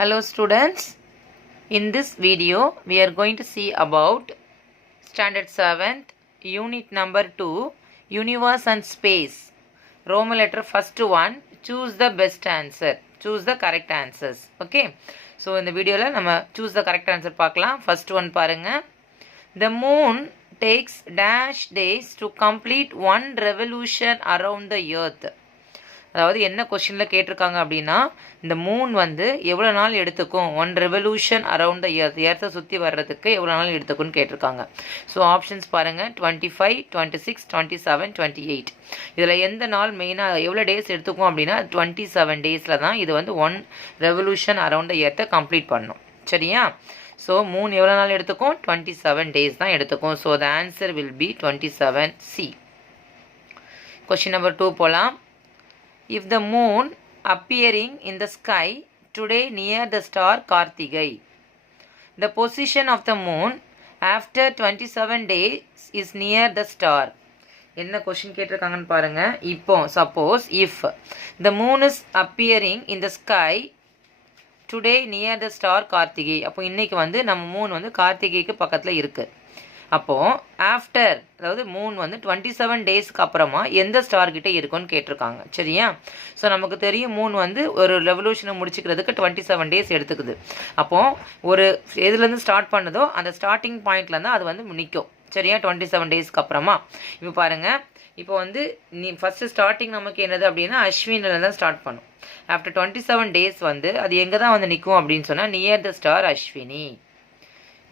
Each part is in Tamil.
Hello students, in this video we are going to see about standard 7th unit number 2 universe and space. Roman letter first one, choose the best answer, choose the correct answers. Okay, so in the video la nama choose the correct answer paakalam. First one parunga, the moon takes dash days to complete one revolution around the earth. அதாவது என்ன கொஸ்டினில் கேட்டிருக்காங்க அப்படின்னா, இந்த மூன் வந்து எவ்வளோ நாள் எடுத்துக்கும் ஒன் ரெவல்யூஷன் அரவுண்ட் த எர்த்தை சுற்றி வர்றதுக்கு எவ்வளோ நாள் எடுத்துக்கும்னு கேட்டிருக்காங்க. ஸோ ஆப்ஷன்ஸ் பாருங்கள், 25, 26, 27, 28. இதில் எந்த நாள் மெயினாக எவ்வளோ டேஸ் எடுத்துக்கும் அப்படின்னா 27 டேஸில் தான் இது வந்து ஒன் ரெவல்யூஷன் அரவுண்ட் த எர்த்தை கம்ப்ளீட் பண்ணும். சரியா? ஸோ மூன் எவ்வளோ நாள் எடுத்துக்கும்? 27 டேஸ் தான் எடுத்துக்கும். So the answer will be 27C. Question number 2 போகலாம். If the moon appearing in the sky today near the star Kartigai, the position of the moon after 27 days is near the star. என்ன கொஸ்டின் கேட்டிருக்காங்கன்னு பாருங்க. இப்போ suppose if the moon is appearing in the sky today near the star Kartigai, அப்போ இன்னைக்கு வந்து நம்ம மூன் வந்து கார்த்திகைக்கு பக்கத்தில் இருக்குது. அப்போது ஆஃப்டர், அதாவது மூன் வந்து 27 டேஸ்க்கு அப்புறமா எந்த ஸ்டார் கிட்டே இருக்குன்னு கேட்டிருக்காங்க. சரியா? ஸோ நமக்கு தெரியும் மூன் வந்து ஒரு ரெவல்யூஷனை முடிச்சுக்கிறதுக்கு 27 டேஸ் எடுத்துக்குது. அப்போது ஒரு எதுலேருந்து ஸ்டார்ட் பண்ணுதோ அந்த ஸ்டார்டிங் பாயிண்ட்லேருந்து அது வந்து நிற்கும். சரியா? 27 டேஸ்க்கு அப்புறமா. இப்போ பாருங்கள், இப்போ வந்து ஃபஸ்ட்டு ஸ்டார்டிங் நமக்கு என்னது அப்படின்னா அஸ்வினில் தான் ஸ்டார்ட் பண்ணும். ஆஃப்டர் 27 டேஸ் வந்து அது எங்கே தான் வந்து நிற்கும் அப்படின்னு சொன்னால் near the star Ashwini.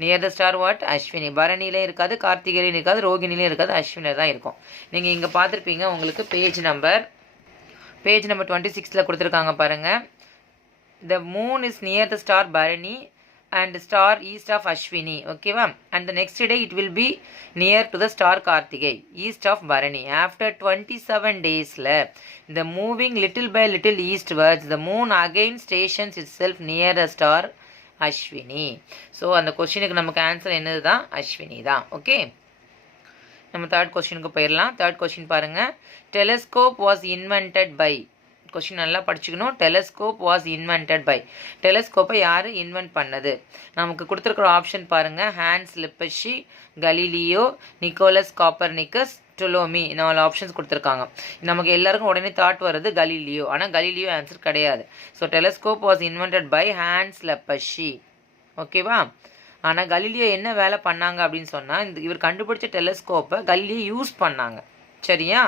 Near the star what? Ashwini. பரணிலையும் இருக்காது, கார்த்திகையிலையும் இருக்காது, ரோகிணிலையும் இருக்காது, அஸ்வினியில் தான் இருக்கும். நீங்கள் இங்கே பார்த்துருப்பீங்க, உங்களுக்கு பேஜ் நம்பர் 26 கொடுத்துருக்காங்க பாருங்கள். The moon is near the star Bharani and star east of Ashwini. ஓகேவா? And the next day it will be near to the star Karthigai east of Bharani. After 27 டேஸில் the moving little by little eastwards the moon again stations itself near the star Ashwini. So அந்த கொஸ்டினுக்கு நமக்கு ஆன்சர் என்னது தான்? அஸ்வினி தான். ஓகே, நம்ம தேர்ட் கொஸ்டினுக்கு போயிடலாம். தேர்ட் கொஸ்டின் பாருங்கள். Telescope was invented by. Question நல்லா படிச்சுக்கணும். Telescope was invented by. டெலஸ்கோப்பை யார் இன்வென்ட் பண்ணது? நமக்கு கொடுத்துருக்குற ஆப்ஷன் பாருங்கள். Hans Lippershey, Galileo, Nicolaus Copernicus, Ptolemy. 4 options கொடுத்துருக்காங்க. நமக்கு எல்லாருக்கும் உடனே தாட் வருது கலீலியோ. ஆனால் கலீலியோ ஆன்சர் கிடையாது. So telescope was invented by Hans Lippershey. ஓகேவா? ஆனால் கலீலியோ என்ன வேலை பண்ணாங்க அப்படின்னு சொன்னால், இவர் கண்டுபிடிச்ச டெலஸ்கோப்பை கலீலியோ யூஸ் பண்ணாங்க. சரியா?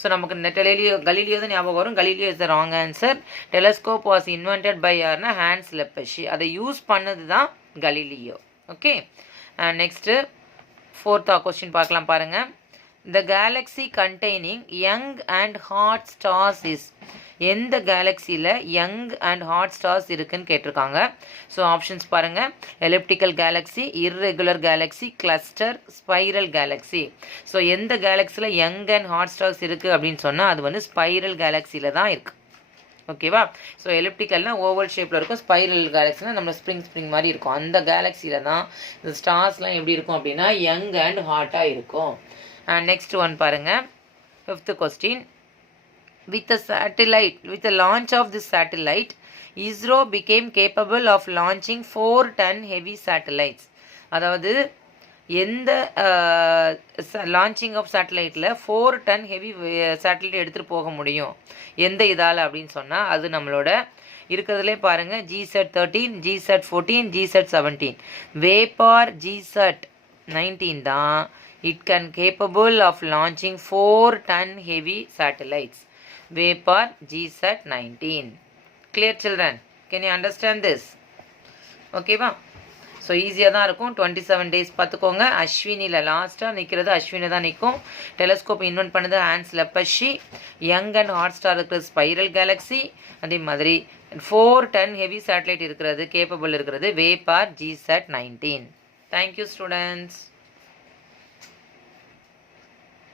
ஸோ நமக்கு இந்த கலீலியோ தான் ஞாபகம் வரும். Galileo is the wrong answer. Telescope was invented by யார்னா ஹான்ஸ் லெப்பஷி. அதை யூஸ் பண்ணது தான் Galileo. Okay, next 4th question பார்க்கலாம் பாருங்கள். The galaxy containing young and hot stars is. எந்த கேலக்சியில் யங் அண்ட் ஹாட் ஸ்டார்ஸ் இருக்குன்னு கேட்டிருக்காங்க. ஸோ ஆப்ஷன்ஸ் பாருங்கள். Elliptical Galaxy, irregular Galaxy, cluster, spiral Galaxy. So எந்த கேலக்சியில் யங் அண்ட் ஹாட் ஸ்டார்ஸ் இருக்குது அப்படின்னு சொன்னால் அது வந்து ஸ்பைரல் கேலக்சியில் தான் இருக்குது. ஓகேவா? ஸோ எலிப்டிக்கல்னால் ஓவல் ஷேப்பில் இருக்கும், ஸ்பைரல் கேலக்ஸினால் நம்ம ஸ்ப்ரிங் மாதிரி இருக்கும். அந்த கேலக்சியில் தான் இந்த ஸ்டார்ஸ்லாம் எப்படி இருக்கும் அப்படின்னா யங் அண்ட் ஹாட்டாக இருக்கும். நெக்ஸ்ட் ஒன் பாருங்கள். 5th question. With the launch of this satellite, ISRO became capable of launching 4-ton heavy satellites. அதாவது எந்த லான்ச்சிங் ஆஃப் சேட்டலைட்டில் 4 டன் ஹெவி சேட்டலைட் எடுத்துகிட்டு போக முடியும் எந்த இதால் அப்படின்னு சொன்னால் அது நம்மளோட இருக்கிறதுலே பாருங்கள். GSAT-13, GSAT-14, GSAT-17. வேப்பார் GSAT-19 தான் it can capable of launching 4-ton heavy satellites. Vapor GSAT-19. Clear children? Can you understand this? Okay வா? ஸோ ஈஸியாக தான் இருக்கும். 27 டேஸ் பார்த்துக்கோங்க. அஸ்வினியில் லாஸ்ட்டாக நிற்கிறது அஸ்வினி தான் நிற்கும். டெலஸ்கோப் இன்வென்ட் பண்ணது Hans Lippershey. Young and hot star இருக்கிறது ஸ்பைரல் கேலக்ஸி. அதே மாதிரி 4-ton ஹெவி சேட்டலைட் இருக்கிறது கேப்பபிள் இருக்கிறது வேப்பார் GSAT-19. Thank you students.